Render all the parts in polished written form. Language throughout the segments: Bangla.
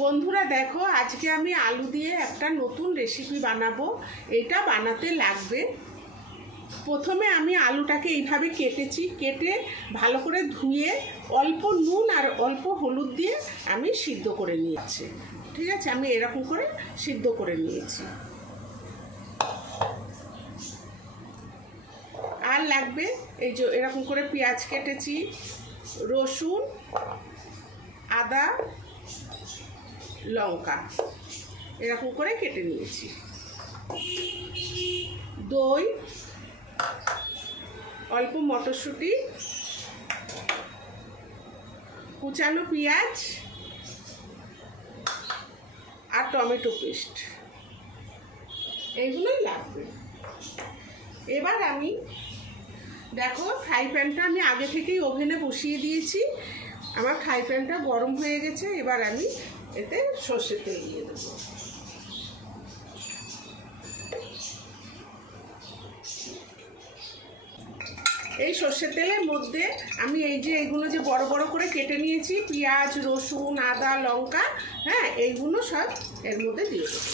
বন্ধুরা দেখো, আজকে আমি আলু দিয়ে একটা নতুন রেসিপি বানাবো। এটা বানাতে লাগবে, প্রথমে আমি আলুটাকে এইভাবে কেটেছি, কেটে ভালো করে ধুয়ে অল্প নুন আর অল্প হলুদ দিয়ে আমি সিদ্ধ করে নিয়েছি। ঠিক আছে, আমি এরকম করে সিদ্ধ করে নিয়েছি। আর লাগবে এই যে এরকম করে পেঁয়াজ কেটেছি, রসুন, আদা, লঙ্কা এরকম করে কেটে নিয়েছি, দই, অল্প মটরশুঁটি, কুচানো পেঁয়াজ আর টমেটো পেস্ট, এইগুলোই লাগবে। এবার আমি দেখো, ফ্রাই প্যানটা আমি আগে থেকেই ওভেনে বসিয়ে দিয়েছি। আমার ফ্রাই প্যানটা গরম হয়ে গেছে। এবার আমি এতে সর্ষের তেল দিয়ে দেবো। এই সর্ষের তেলের মধ্যে আমি এই যে এইগুলো যে বড় বড় করে কেটে নিয়েছি, পেঁয়াজ, রসুন, আদা, লঙ্কা, হ্যাঁ, এইগুলো সব এর মধ্যে দিয়ে দেবো।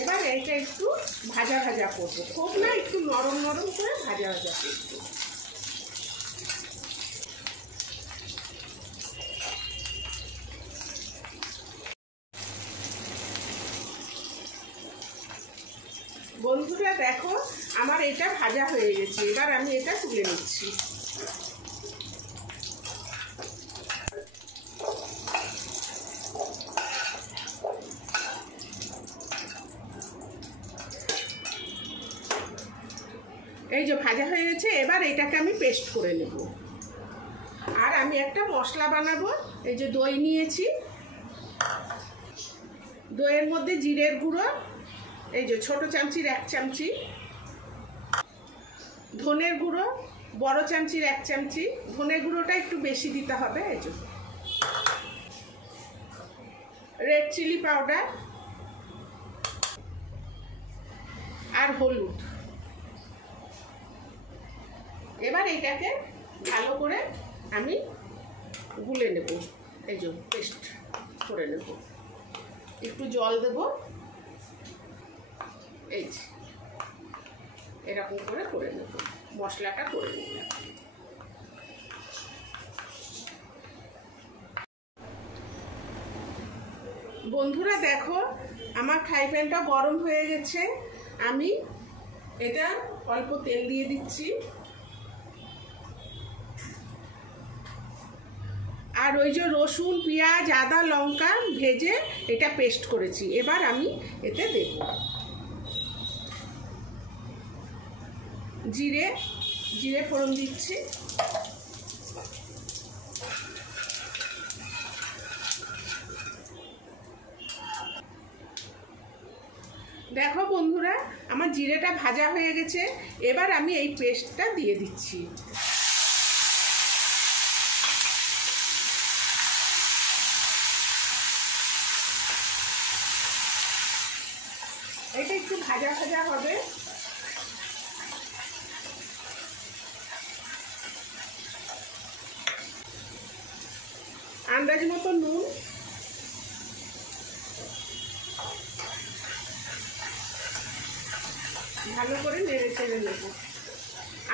এবার এইটা একটু ভাজা ভাজা করবো, খুব না, একটু নরম নরম করে ভাজা ভাজা করবো। বন্ধুরা দেখো, আমার এটা ভাজা হয়ে গেছে। এবার আমি এটা তুলে নিচ্ছি। এই যে ভাজা হয়ে গেছে। এবার এটাকে আমি পেস্ট করে নেব। আর আমি একটা মশলা বানাবো। এই যে দই নিয়েছি, দইয়ের মধ্যে জিরের গুঁড়ো, এই যে ছোট চামচির 1 চামচি, ধনের গুঁড়ো বড় চামচির 1 চামচি, ধনের গুঁড়োটা একটু বেশি দিতে হবে। এই যে রেড চিলি পাউডার আর হলুদ। এবার এটাকে ভালো করে আমি গুলে নেব। এই যে পেস্ট করে নেব, একটু জল দেব। এই যে এরকম করে করে নেব, মশলাটা করে নিলাম। বন্ধুরা দেখো, আমার ফ্রাই প্যানটা গরম হয়ে গেছে। আমি এটা অল্প তেল দিয়ে দিচ্ছি। আর ওই যে রসুন, পেঁয়াজ, আদা, লঙ্কা ভেজে এটা পেস্ট করেছি, এবার আমি এতে দেব। জিরে ফোড়ন দিচ্ছি। দেখো বন্ধুরা, আমার জিরেটা ভাজা হয়ে গেছে। এবার আমি এই পেস্টটা দিয়ে দিচ্ছি। এটা একটু ভাজা ভাজা হবে। আন্দাজ মতো নুন, ভালো করে নেড়ে চেড়ে নেব।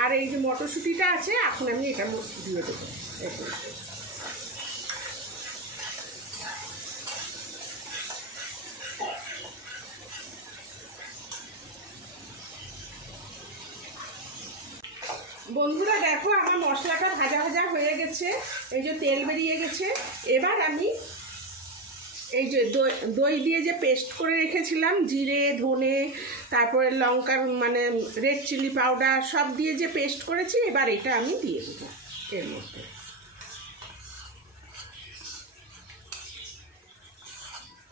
আর এই যে মটরশুঁটিটা আছে, এখন আমি এটা দিয়ে দেবো। বন্ধুরা দেখো, আমার মশলাটা ভাজা ভাজা হয়ে গেছে। এই যে তেল বেরিয়ে গেছে। এবার আমি এই যে দই দিয়ে যে পেস্ট করে রেখেছিলাম, জিরে, ধনে, তারপরে লঙ্কার মানে রেড চিলি পাউডার সব দিয়ে যে পেস্ট করেছি, এবার এটা আমি দিয়ে দেবো এর মধ্যে।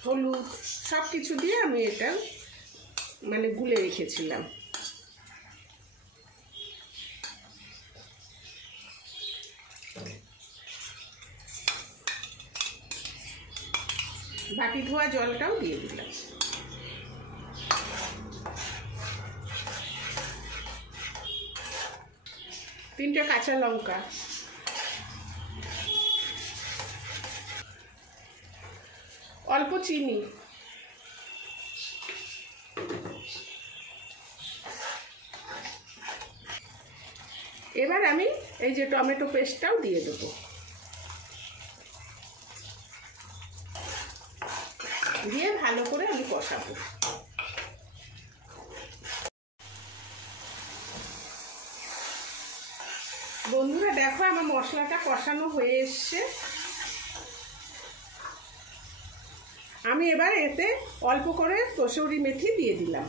হলুদ সব কিছু দিয়ে আমি এটা মানে গুলে রেখেছিলাম। বাটি ধোয়া জলটাও দিয়ে দিলাম। 3টে কাঁচা লঙ্কা, অল্প চিনি, এবার আমি এই যে টমেটো পেস্টটাও দিয়ে দেবো, দিয়ে ভালো করে আমি কষাবো। বন্ধুরা দেখো আমার মশলাটা কষানো হয়ে এসছে। আমি এবার এতে অল্প করে কসুরি মেথি দিয়ে দিলাম,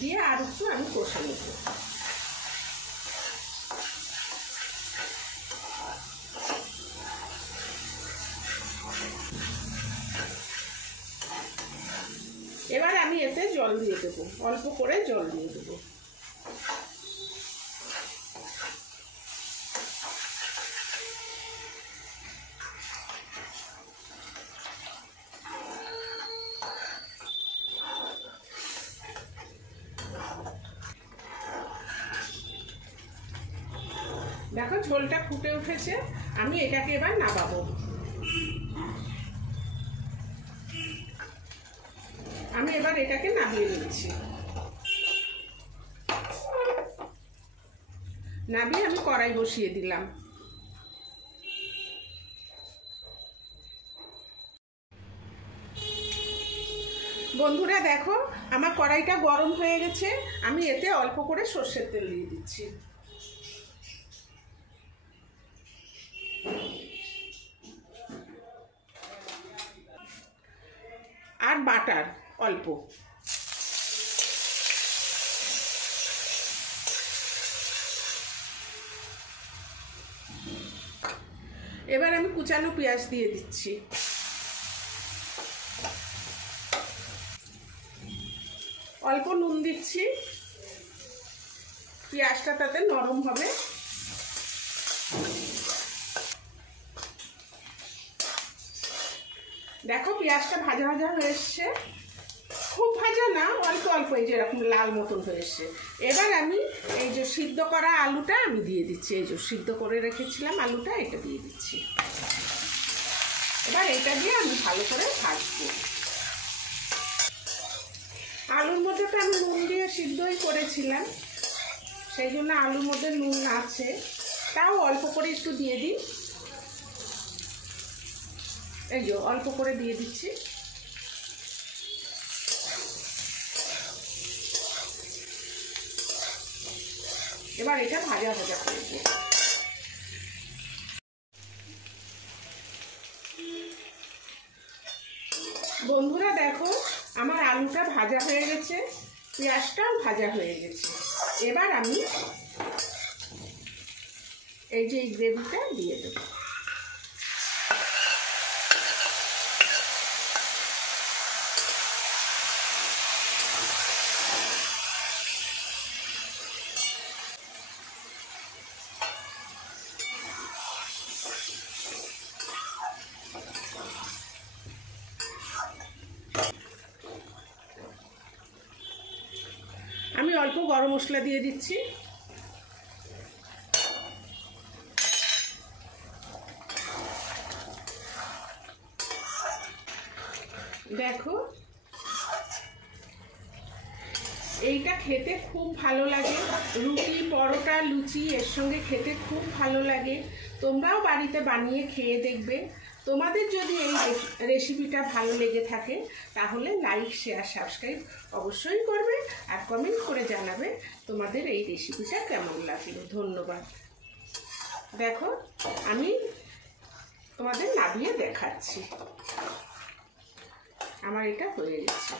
দিয়ে আর একটু আমি কষা নেব। এবার আমি এতে জল দিয়ে দেবো, অল্প করে জল দিয়ে দেবো। দেখো ঝোলটা ফুটে উঠেছে, আমি এটাকে এবার নামাবো। আমি এবার এটাকে নামিয়ে নিচ্ছি। নামিয়ে আমি কড়াই বসিয়ে দিলাম। বন্ধুরা দেখো আমার কড়াইটা গরম হয়ে গেছে, আমি এতে অল্প করে সর্ষের তেল দিয়ে দিচ্ছি। আর বাটার অল্প। এবার আমি কুচানো পেঁয়াজ দিয়ে দিচ্ছি। অল্প নুন দিচ্ছি, পেঁয়াজটা তাতে নরম হবে। দেখো পেঁয়াজটা ভাজা ভাজা হয়ে এসছে, খুব ভাজা না, অল্প অল্প এই যে এরকম লাল মতন হয়ে এসছে। এবার আমি এই যে সিদ্ধ করা আলুটা আমি দিয়ে দিচ্ছি, এই যে সিদ্ধ করে রেখেছিলাম আলুটা, এটা দিয়ে দিচ্ছি। এবার এটা দিয়ে আমি ভালো করে ভাজবো। আলুর মধ্যে তো আমি নুন দিয়ে সিদ্ধই করেছিলাম, সেই জন্য আলুর মধ্যে নুন আছে, তাও অল্প করে একটু দিয়ে দিই। এই যে অল্প করে দিয়ে দিচ্ছি। এবার এটা ভাজা ভাজা করে দিই। বন্ধুরা দেখো আমার আলুটা ভাজা হয়ে গেছে, পেঁয়াজটাও ভাজা হয়ে গেছে। এবার আমি এই যে এই গ্রেভিটা দিয়ে দেবো। আমি অল্প গরম মশলা দিয়ে দিচ্ছি। দেখো এইটা খেতে খুব ভালো লাগে, রুটি পরোটা লুচি এর সঙ্গে খেতে খুব ভালো লাগে। তোমরাও বাড়িতে বানিয়ে খেয়ে দেখবে। তোমাদের যদি এই রেসিপিটা ভালো লেগে থাকে তাহলে লাইক শেয়ার সাবস্ক্রাইব অবশ্যই করবে, আর কমেন্ট করে জানাবে তোমাদের এই রেসিপিটা কেমন লাগলো। ধন্যবাদ। দেখো আমি তোমাদের নামিয়ে দেখাচ্ছি, আমার এটা হয়ে গেছে।